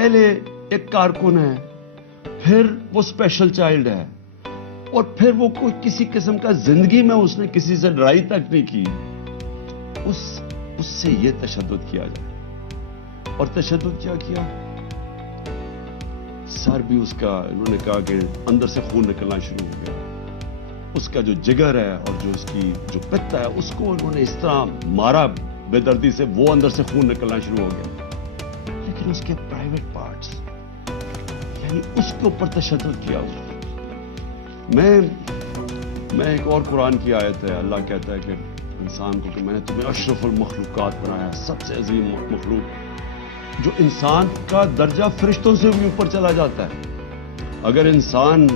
پہلے ایک کارکن ہے، پھر وہ اسپیشل چائلڈ ہے، اور پھر وہ کوئی کسی قسم کا زندگی میں اس نے کسی سے لڑائی تک نہیں کی، اس سے یہ تشدد کیا جائے۔ اور تشدد کیا کیا؟ سر بھی اس کا انہوں نے کہا کہ اندر سے خون نکلنا شروع ہو گیا، اس کا جو جگر ہے اور جو اس کی جو پتا ہے اس کو انہوں نے اس طرح مارا بے دردی سے، وہ اندر سے خون نکلنا شروع ہو گیا۔ لیکن اس کے پرائیویٹ پارٹس، یعنی اس کے اوپر تشدد کیا ہوا۔ میں ایک اور قرآن کی آیت ہے، اللہ کہتا ہے کہ انسان کو کہ میں نے تمہیں اشرف المخلوقات بنایا، سب سے عظیم مخلوق، جو انسان کا درجہ فرشتوں سے بھی اوپر چلا جاتا ہے۔ اگر انسان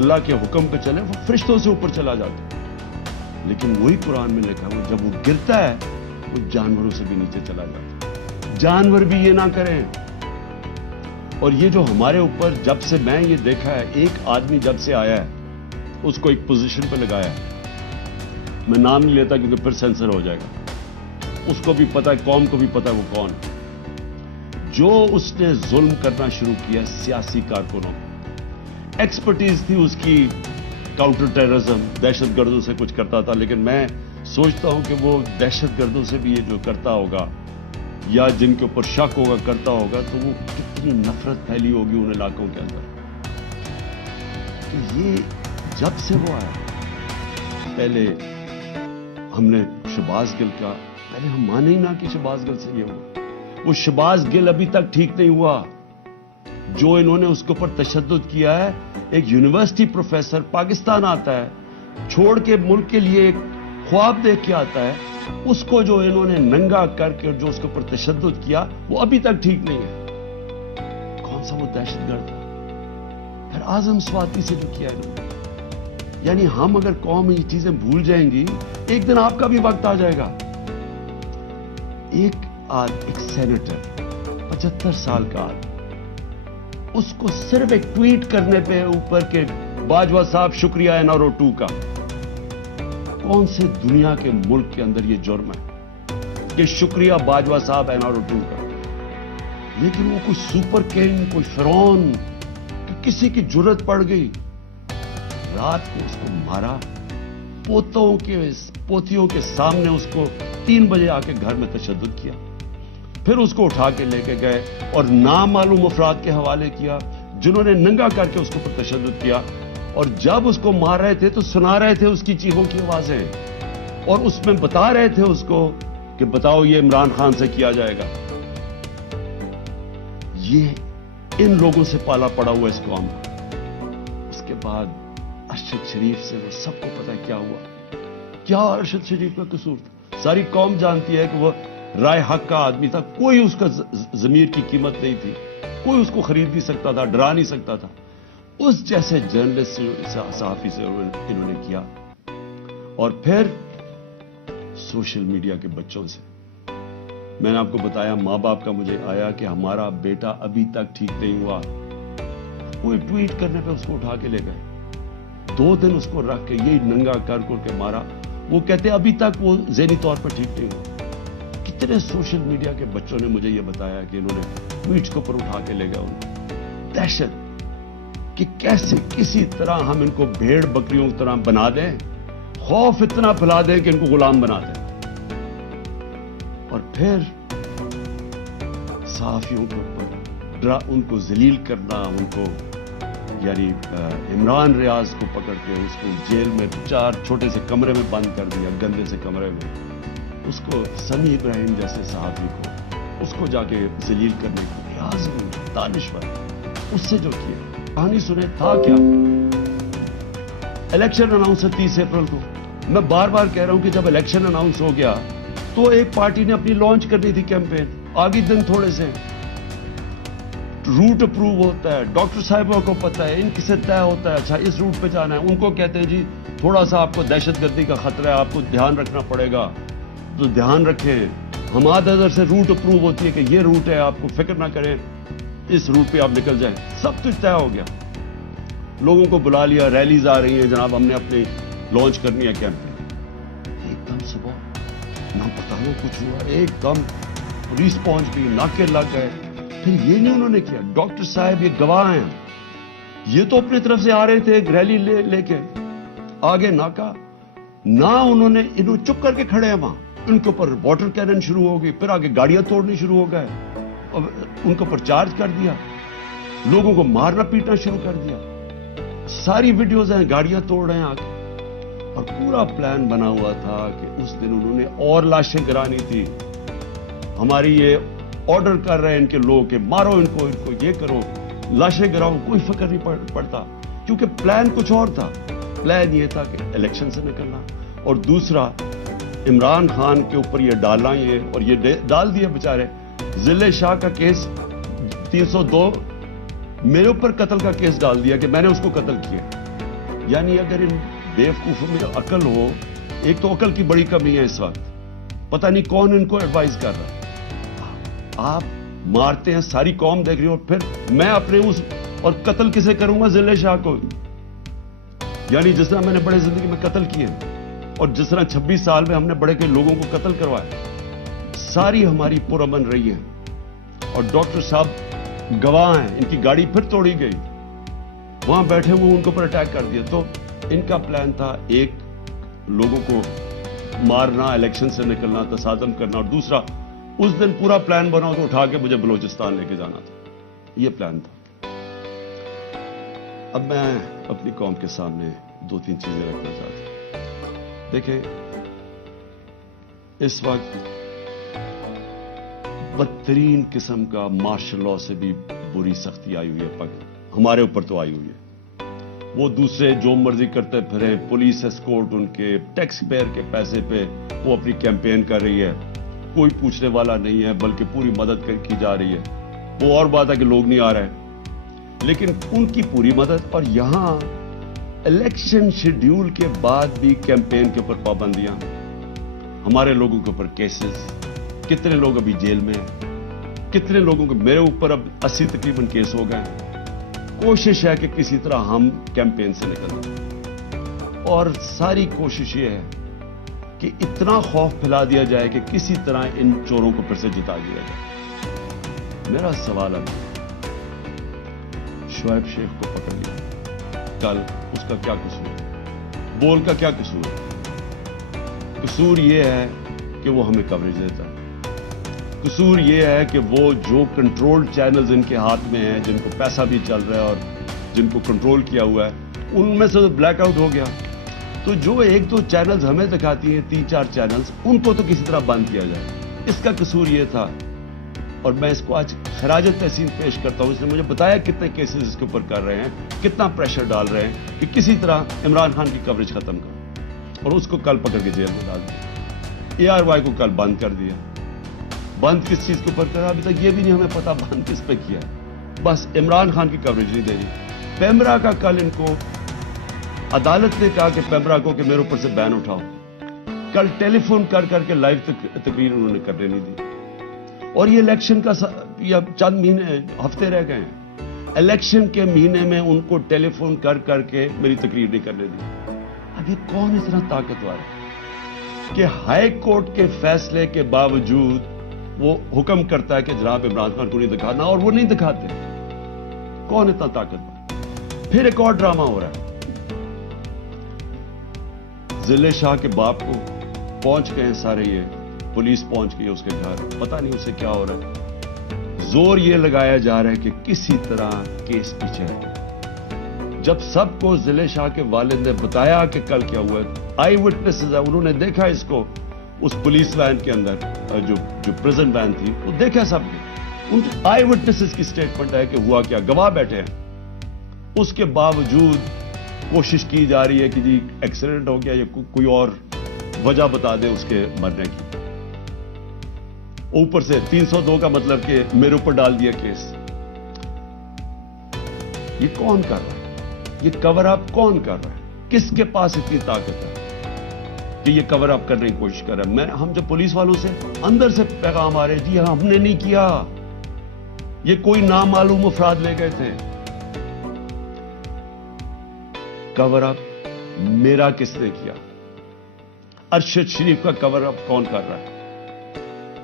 اللہ کے حکم پہ چلے وہ فرشتوں سے اوپر چلا جاتا ہے، لیکن وہی قرآن میں لکھا ہے جب وہ گرتا ہے وہ جانوروں سے بھی نیچے چلا جاتا ہے۔ جانور بھی یہ نہ کریں۔ اور یہ جو ہمارے اوپر جب سے میں یہ دیکھا ہے، ایک آدمی جب سے آیا ہے اس کو ایک پوزیشن پہ لگایا ہے، میں نام نہیں لیتا کیونکہ پھر سینسر ہو جائے گا، اس کو بھی پتا ہے، قوم کو بھی پتا ہے وہ کون ہے، جو اس نے ظلم کرنا شروع کیا سیاسی کارکنوں کو۔ ایکسپرٹیز تھی اس کی کاؤنٹر ٹیررزم، دہشت گردوں سے کچھ کرتا تھا، لیکن میں سوچتا ہوں کہ وہ دہشت گردوں سے بھی یہ جو کرتا ہوگا یا جن کے اوپر شک ہوگا کرتا ہوگا، تو وہ کتنی نفرت پھیلی ہوگی ان علاقوں کے اندر۔ تو یہ جب سے وہ آیا، پہلے ہم نے شہباز گل کا، پہلے ہم مانے ہی نہ کہ شہباز گل سے یہ ہوا، وہ شہباز گل ابھی تک ٹھیک نہیں ہوا، جو انہوں نے اس کے اوپر تشدد کیا ہے۔ ایک یونیورسٹی پروفیسر پاکستان آتا ہے، چھوڑ کے ملک کے لیے ایک خواب دیکھ کے آتا ہے، اس کو جو انہوں نے ننگا کر کے جو اس کے اوپر تشدد کیا وہ ابھی تک ٹھیک نہیں ہے۔ کون سا وہ دہشت گرد تھا؟ پھر اعظم سواتی سے جو کیا انہوں نے۔ یعنی ہم اگر قوم یہ چیزیں بھول جائیں گی، ایک دن آپ کا بھی وقت آ جائے گا۔ ایک سینیٹر 75 سال کا آدمی، اس کو صرف ایک ٹویٹ کرنے پہ اوپر کے باجوہ صاحب شکریہ این آر او 2 کا، کون سے دنیا کے ملک کے اندر یہ جرم ہے کہ شکریہ باجوہ صاحب این آر او 2 کا؟ لیکن وہ کوئی سپر کنگ، کوئی فرعون، کہ کسی کی جرت پڑ گئی، رات کو اس کو مارا، پوتیوں کے سامنے اس کو 3 بجے آ کے گھر میں تشدد کیا، پھر اس کو اٹھا کے لے کے گئے اور نامعلوم افراد کے حوالے کیا جنہوں نے ننگا کر کے اس کے اوپر تشدد کیا، اور جب اس کو مار رہے تھے تو سنا رہے تھے اس کی چیخوں کی آوازیں، اور اس میں بتا رہے تھے اس کو کہ بتاؤ یہ عمران خان سے کیا جائے گا۔ یہ ان لوگوں سے پالا پڑا ہوا اس قوم کو۔ اس کے بعد ارشد شریف سے وہ سب کو پتا کیا ہوا، کیا ارشد شریف کا قصور تھا؟ ساری قوم جانتی ہے کہ وہ رائے حق کا آدمی تھا، کوئی اس کا ضمیر کی قیمت نہیں تھی، کوئی اس کو خرید نہیں سکتا تھا، ڈرا نہیں سکتا تھا۔ اس جیسے جرنلسٹ صحافی سے انہوں نے کیا، اور پھر سوشل میڈیا کے بچوں سے۔ میں نے آپ کو بتایا ماں باپ کا مجھے آیا کہ ہمارا بیٹا ابھی تک ٹھیک نہیں ہوا، کوئی ٹویٹ کرنے پہ اس کو اٹھا کے لے گئے، 2 دن اس کو رکھ کے یہی ننگا کر کے مارا۔ وہ کہتے ابھی تک وہ ذہنی طور پر ٹھیک نہیں ہوا۔ کتنے سوشل میڈیا کے بچوں نے مجھے یہ بتایا کہ انہوں نے ٹویٹس کے اوپر اٹھا کے لے گئے ان دہشت، کہ کیسے کسی طرح ہم ان کو بھیڑ بکریوں کی طرح بنا دیں، خوف اتنا پھیلا دیں کہ ان کو غلام بنا دیں، اور پھر صحافیوں کے اوپر ان کو ذلیل کرنا، ان کو یعنی عمران ریاض کو پکڑ کے اس کو جیل میں 4 چھوٹے سے کمرے میں بند کر دیا، گندے سے کمرے میں، اس کو سمیع ابراہیم جیسے صحافی کو اس کو جا کے ذلیل کرنے کو، ریاض دانشور، اس سے جو کیا کہانی سنے تھا کیا؟ الیکشن اناؤنس ہے 30 اپریل کو۔ میں بار بار کہہ رہا ہوں کہ جب الیکشن اناؤنس ہو گیا تو ایک پارٹی نے اپنی لانچ کرنی تھی کیمپین، آگے دن تھوڑے سے روٹ اپروو ہوتا ہے، ڈاکٹر صاحبوں کو پتا ہے، ان کی سے طے ہوتا ہے اچھا اس روٹ پہ جانا ہے، ان کو کہتے ہیں جی تھوڑا سا آپ کو دہشت گردی کا خطرہ ہے، آپ کو دھیان رکھنا پڑے گا، تو دھیان رکھیں۔ حماد اظہر سے روٹ اپروو ہوتی ہے کہ یہ روٹ ہے، آپ کو فکر نہ کریں، اس روٹ پہ آپ نکل جائیں، سب کچھ طے ہو گیا، لوگوں کو بلا لیا، ریلیز آ رہی ہیں، جناب ہم نے اپنی لانچ کرنی ہے کیمپین۔ ایک دم صبح نہ پتہ نہیں کچھ ہوا، ایک دم پولیس پہنچ گئی، ناکے لگ گئے، پھر یہ نہیں انہوں نے کیا. ڈاکٹر صاحب یہ گواہ ہیں, یہ تو اپنی طرف سے آ رہے تھے ریلی لے کے, آگے ناکا نہ انہوں نے, انہوں چپ کر کے کھڑے ہیں وہاں, ان کے اوپر واٹر کینن شروع ہو گئی, پھر آگے گاڑیاں توڑنی شروع ہو گئے, ان کے اوپر چارج کر دیا, لوگوں کو مارنا پیٹنا شروع کر دیا. ساری ویڈیوز ہیں, گاڑیاں توڑ رہے ہیں آگے. اور پورا پلان بنا ہوا تھا کہ اس دن انہوں نے اور لاشیں گرانی تھی. ہماری یہ آرڈر کر رہے ہیں ان کے لوگ کہ مارو ان کو یہ کرو, لاشیں گراؤ, کوئی فکر نہیں پڑتا, کیونکہ پلان کچھ اور تھا. پلان یہ تھا کہ الیکشن سے نکلنا, اور دوسرا عمران خان کے اوپر یہ ڈالنا, یہ اور یہ ڈال دیا بیچارے. ضلع شاہ کا کیس 302 میرے اوپر قتل کا کیس ڈال دیا کہ میں نے اس کو قتل کیا. یعنی اگر ان بیوقوفوں میں عقل ہو, ایک تو عقل کی بڑی کمی ہے اس وقت, پتہ نہیں کون ان کو ایڈوائز کر رہا ہے. آپ مارتے ہیں, ساری قوم دیکھ رہی ہو, پھر میں اپنے اس اور قتل کسے کروں گا؟ ضلع شاہ کو. یعنی جس طرح میں نے بڑے زندگی میں قتل کیے, اور جس طرح 26 سال میں ہم نے بڑے کے لوگوں کو قتل کروایا, ساری ہماری پرامن رہی ہے. اور ڈاکٹر صاحب گواہ ہیں, ان کی گاڑی پھر توڑی گئی, وہاں بیٹھے ہوئے ان کے اوپر اٹیک کر دیا. تو ان کا پلان تھا ایک لوگوں کو مارنا, الیکشن سے نکلنا, تصادم کرنا, اور دوسرا اس دن پورا پلان بنا تو اٹھا کے مجھے بلوچستان لے کے جانا تھا. یہ پلان تھا. اب میں اپنی قوم کے سامنے 2-3 چیزیں رکھنا چاہتا ہوں. دیکھیں, اس وقت بدترین قسم کا مارشل لاء سے بھی بری سختی آئی ہوئی ہے, ہمارے اوپر تو آئی ہوئی ہے. وہ دوسرے جو مرضی کرتے پھریں, پولیس اسکورٹ ان کے ٹیکس پیئر کے پیسے پہ وہ اپنی کیمپین کر رہی ہے, کوئی پوچھنے والا نہیں ہے, بلکہ پوری مدد کی جا رہی ہے. وہ اور بات ہے کہ لوگ نہیں آ رہے, لیکن ان کی پوری مدد. اور یہاں الیکشن شیڈیول کے بعد بھی کیمپین کے اوپر پابندیاں, ہمارے لوگوں کے اوپر کیسز, کتنے لوگ ابھی جیل میں ہیں, کتنے لوگوں کو, میرے اوپر اب 80 تقریباً کیس ہو گئے. کوشش ہے کہ کسی طرح ہم کیمپین سے نکلیں, اور ساری کوشش یہ ہے کہ اتنا خوف پھیلا دیا جائے کہ کسی طرح ان چوروں کو پھر سے جتا دیا جائے. میرا سوال ہے, شعیب شیخ کو پکڑ لیا, کل اس کا کیا قصور ہے؟ بول کا کیا قصور ہے؟ قصور یہ ہے کہ وہ ہمیں کوریج دیتا ہے. قصور یہ ہے کہ وہ جو کنٹرول چینلز ان کے ہاتھ میں ہیں, جن کو پیسہ بھی چل رہا ہے اور جن کو کنٹرول کیا ہوا ہے, ان میں سے بلیک آؤٹ ہو گیا. تو جو 1-2 چینلز ہمیں دکھاتی ہیں, 3-4 چینلز, ان کو تو کسی طرح بند کیا جائے. اس کا قصور یہ تھا, اور میں اس کو آج خراج تحسین پیش کرتا ہوں. اس نے مجھے بتایا کتنے کیسز اس کے اوپر کر رہے ہیں, کتنا پریشر ڈال رہے ہیں کہ کسی طرح عمران خان کی کوریج ختم کرو, اور اس کو کل پکڑ کے جیل میں ڈال دیا. ARY کو کل بند کر دیا. بند کس چیز کے اوپر کرا ابھی تک یہ بھی نہیں ہمیں پتا بند کس پہ کیا ہے. بس عمران خان کی کوریج نہیں دے رہی. پیمرا کا کل ان کو عدالت نے کہا کہ پیمرا کو کہ میرے اوپر سے بین اٹھاؤ. کل ٹیلی فون کر کے لائیو تقریر انہوں نے کرنے نہیں دی. اور یہ الیکشن کا یا چند مہینے, ہفتے رہ گئے ہیں, الیکشن کے مہینے میں ان کو ٹیلی فون کر کے میری تقریر نہیں کرنے دی. اب یہ کون اتنا طاقتور ہے کہ ہائی کورٹ کے فیصلے کے باوجود وہ حکم کرتا ہے کہ جناب عمران خان کو نہیں دکھانا, اور وہ نہیں دکھاتے؟ کون اتنا طاقتور؟ پھر ایک اور ڈرامہ ہو رہا ہے. ضلع شاہ کے باپ کو پہنچ گئے ہیں سارے, یہ پولیس پہنچ گئی اس کے گھر, پتہ نہیں اسے کیا ہو رہا ہے. زور یہ لگایا جا رہا ہے کہ کسی طرح کیس پیچھے ہے. جب سب کو ضلع شاہ کے والد نے بتایا کہ کل کیا ہوا ہے, آئی وٹنسز ہے, انہوں نے دیکھا اس کو اس پولیس وین کے اندر, جو پریزن وین تھی, وہ دیکھا سب نے. ان آئی وٹنسز کی سٹیٹمنٹ ہے کہ ہوا کیا, گواہ بیٹھے ہیں. اس کے باوجود کوشش کی جا رہی ہے کہ جی ایکسیڈنٹ ہو گیا, یا کوئی اور وجہ بتا دے اس کے مرنے کی. اوپر سے 302 کا مطلب کہ میرے اوپر ڈال دیا کیس. یہ کون کر رہا ہے؟ یہ کور اپ کون کر رہا ہے؟ کس کے پاس اتنی طاقت ہے کہ یہ کور اپ کرنے کی کوشش کر رہا ہے؟ ہم جو پولیس والوں سے اندر سے پیغام آ رہے, جی ہم نے نہیں کیا, یہ کوئی نامعلوم افراد لے گئے تھے. کور اپ میرا کس نے کیا؟ ارشد شریف کا کور اپ کون کر رہا ہے؟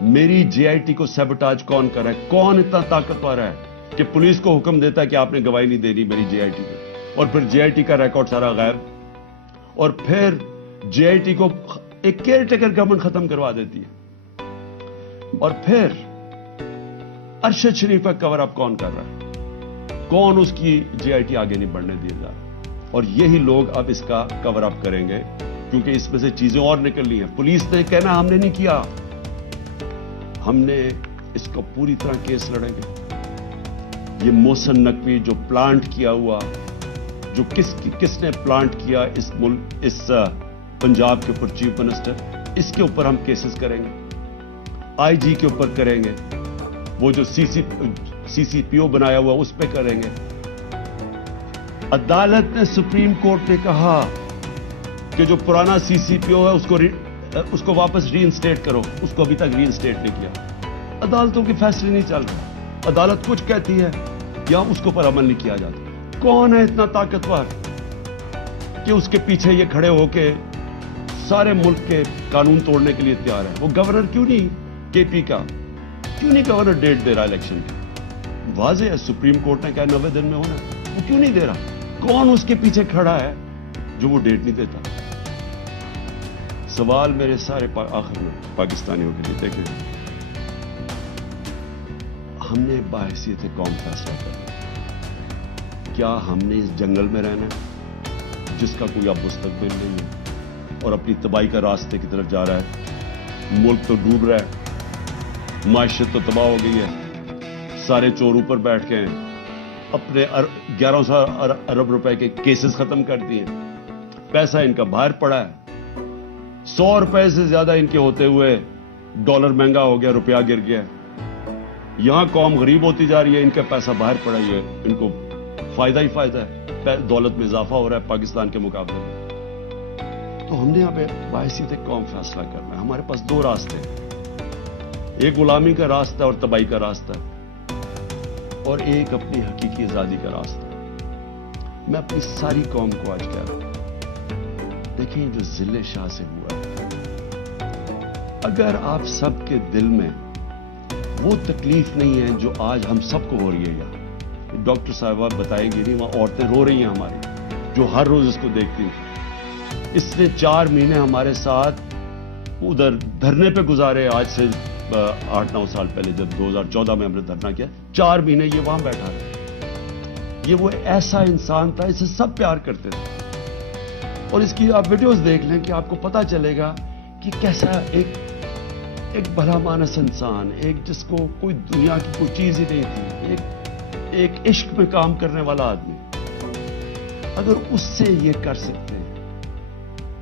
میری JIT کو سیبوٹاج کون کر رہا ہے؟ کون اتنا طاقتور ہے کہ پولیس کو حکم دیتا ہے کہ آپ نے گواہی نہیں دینی میری JIT کو، اور پھر JIT کا ریکارڈ سارا غائب، اور پھر JIT کو ایک کیئر ٹیکر گورنمنٹ ختم کروا دیتی ہے، اور پھر ارشد شریف کا کور اپ کون کر رہا ہے؟ کون اس کی JIT آگے نہیں بڑھنے دیا جا رہا؟ اور یہی لوگ اب اس کا کور اپ کریں گے، کیونکہ اس میں سے چیزیں اور نکلنی ہیں۔ پولیس نے کہنا ہم نے نہیں کیا، ہم نے اس کو پوری طرح کیس لڑیں گے۔ یہ محسن نقوی جو پلانٹ کیا ہوا، جو کس نے پلانٹ کیا اس ملک، اس پنجاب کے اوپر چیف منسٹر، اس کے اوپر ہم کیسز کریں گے، IG کے اوپر کریں گے، وہ جو CCPO بنایا ہوا اس پہ کریں گے۔ عدالت نے، سپریم کورٹ نے کہا کہ جو پرانا CCPO ہے اس کو واپس ری انسٹیٹ کرو، اس کو ابھی تک ری انسٹیٹ نہیں کیا۔ عدالتوں کے فیصلے نہیں چل رہے، عدالت کچھ کہتی ہے یا اس کے اوپر عمل نہیں کیا جاتا۔ کون ہے اتنا طاقتور کہ اس کے پیچھے یہ کھڑے ہو کے سارے ملک کے قانون توڑنے کے لیے تیار ہے؟ وہ گورنر کیوں نہیں KP کا، کیوں نہیں گورنر ڈیٹ دے رہا الیکشن کی؟ واضح ہے سپریم کورٹ نے کہا 90 دن میں ہونا، وہ کیوں نہیں دے رہا؟ کون اس کے پیچھے کھڑا ہے جو وہ ڈیٹ نہیں دیتا؟ سوال میرے سارے آخر میں پاکستانیوں کے لیے، دیکھیں ہم نے بحیثیت قوم فیصلہ کرنا، کیا ہم نے اس جنگل میں رہنا ہے جس کا کوئی اب مستقبل نہیں ہے اور اپنی تباہی کا راستے کی طرف جا رہا ہے؟ ملک تو ڈوب رہا ہے، معیشت تو تباہ ہو گئی ہے، سارے چور اوپر بیٹھ کے ہیں، اپنے 1100 ارب روپے کے کیسز ختم کر دیے، پیسہ ان کا باہر پڑا ہے، 100 روپے سے زیادہ ان کے ہوتے ہوئے ڈالر مہنگا ہو گیا، روپیہ گر گیا، یہاں قوم غریب ہوتی جا رہی ہے، ان کا پیسہ باہر پڑا ہی ہے، ان کو فائدہ ہی فائدہ ہے، دولت میں اضافہ ہو رہا ہے پاکستان کے مقابلے میں۔ تو ہم نے یہاں پہ بحیثیت قوم فیصلہ کرنا ہے۔ ہمارے پاس دو راستے ہیں، ایک غلامی کا راستہ اور تباہی کا راستہ، اور ایک اپنی حقیقی آزادی کا راستہ۔ میں اپنی ساری قوم کو آج کہہ رہا ہوں، دیکھیں جو ضلع شاہ سے ہوا ہے، اگر آپ سب کے دل میں وہ تکلیف نہیں ہے جو آج ہم سب کو ہو رہی ہے، یہاں ڈاکٹر صاحبہ بتائیں گی نہیں، وہاں عورتیں رو رہی ہیں ہماری، جو ہر روز اس کو دیکھتی ہیں۔ اس نے 4 مہینے ہمارے ساتھ ادھر دھرنے پہ گزارے، آج سے 8-9 سال پہلے جب 2014 میں ہم نے دھرنا کیا، 4 مہینے یہ وہاں بیٹھا رہا۔ یہ وہ ایسا انسان تھا، اسے سب پیار کرتے تھے، اور اس کی آپ ویڈیوز دیکھ لیں کہ آپ کو پتا چلے گا کہ کیسا ایک بھلا مانس انسان، ایک جس کو کوئی دنیا کی کوئی چیز ہی نہیں تھی، ایک عشق میں کام کرنے والا آدمی، اگر اس سے یہ کر سکتے ہیں،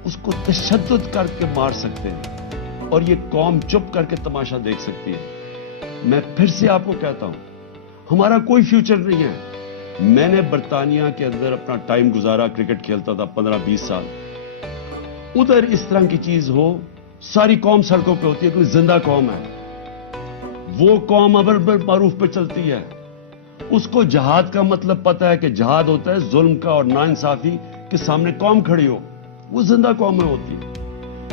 اس کو تشدد کر کے مار سکتے ہیں، اور یہ قوم چپ کر کے تماشا دیکھ سکتی ہے، میں پھر سے آپ کو کہتا ہوں ہمارا کوئی فیوچر نہیں ہے۔ میں نے برطانیہ کے اندر اپنا ٹائم گزارا، کرکٹ کھیلتا تھا 15-20 سال، ادھر اس طرح کی چیز ہو، ساری قوم سڑکوں پہ ہوتی ہے، کوئی زندہ قوم ہے، وہ قوم امر معروف پہ چلتی ہے، اس کو جہاد کا مطلب پتا ہے کہ جہاد ہوتا ہے ظلم کا اور ناانصافی کے سامنے قوم کھڑی ہو، وہ زندہ قوم میں ہوتی ہے۔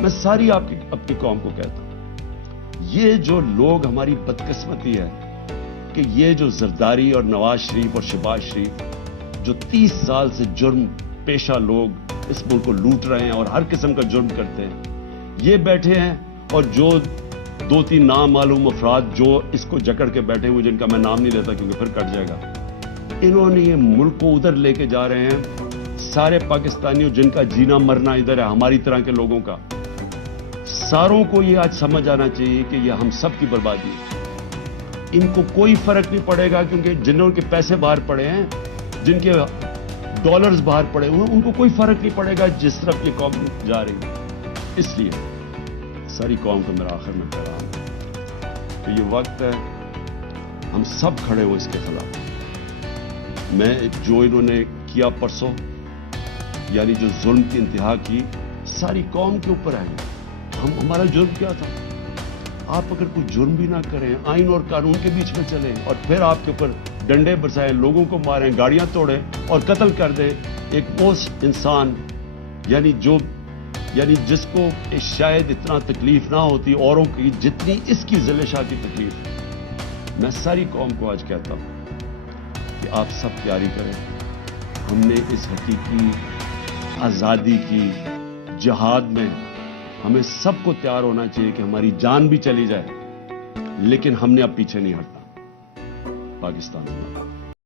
میں ساری اپنی قوم کو کہتا ہوں، یہ جو لوگ ہماری بدقسمتی ہے کہ یہ جو زرداری اور نواز شریف اور شہباز شریف جو 30 سال سے جرم پیشہ لوگ اس ملک کو لوٹ رہے ہیں اور ہر قسم کا جرم کرتے ہیں، یہ بیٹھے ہیں، اور جو 2-3 نامعلوم افراد جو اس کو جکڑ کے بیٹھے ہوئے، جن کا میں نام نہیں لیتا کیونکہ پھر کٹ جائے گا، انہوں نے یہ ملک کو ادھر لے کے جا رہے ہیں۔ سارے پاکستانیوں جن کا جینا مرنا ادھر ہے، ہماری طرح کے لوگوں کا، ساروں کو یہ آج سمجھ آنا چاہیے کہ یہ ہم سب کی بربادی ہے۔ ان کو کوئی فرق نہیں پڑے گا، کیونکہ جنہوں کے پیسے باہر پڑے ہیں، جن کے ڈالرز باہر پڑے ہوئے ہیں، ان کو کوئی فرق نہیں پڑے گا جس طرف یہ قوم جا رہی ہے۔ اس لیے ساری قوم کو میرا آخر میں پیغام ہے کہ یہ وقت ہے ہم سب کھڑے ہو اس کے خلاف۔ میں جو انہوں نے کیا پرسوں، یعنی جو ظلم کی انتہا کی، ساری قوم کے اوپر آئے، ہمارا جرم کیا تھا؟ آپ اگر کوئی جرم بھی نہ کریں، آئین اور قانون کے بیچ میں چلیں، اور پھر آپ کے اوپر ڈنڈے برسائیں، لوگوں کو ماریں، گاڑیاں توڑیں اور قتل کر دیں ایک پوسٹ انسان، یعنی جو یعنی جس کو شاید اتنا تکلیف نہ ہوتی اوروں کی جتنی اس کی ذل شاہ کی تکلیف. میں ساری قوم کو آج کہتا ہوں کہ آپ سب تیاری کریں. ہم نے اس حقیقی آزادی کی جہاد میں ہمیں سب کو تیار ہونا چاہیے کہ ہماری جان بھی چلی جائے لیکن ہم نے اب پیچھے نہیں ہٹنا. پاکستان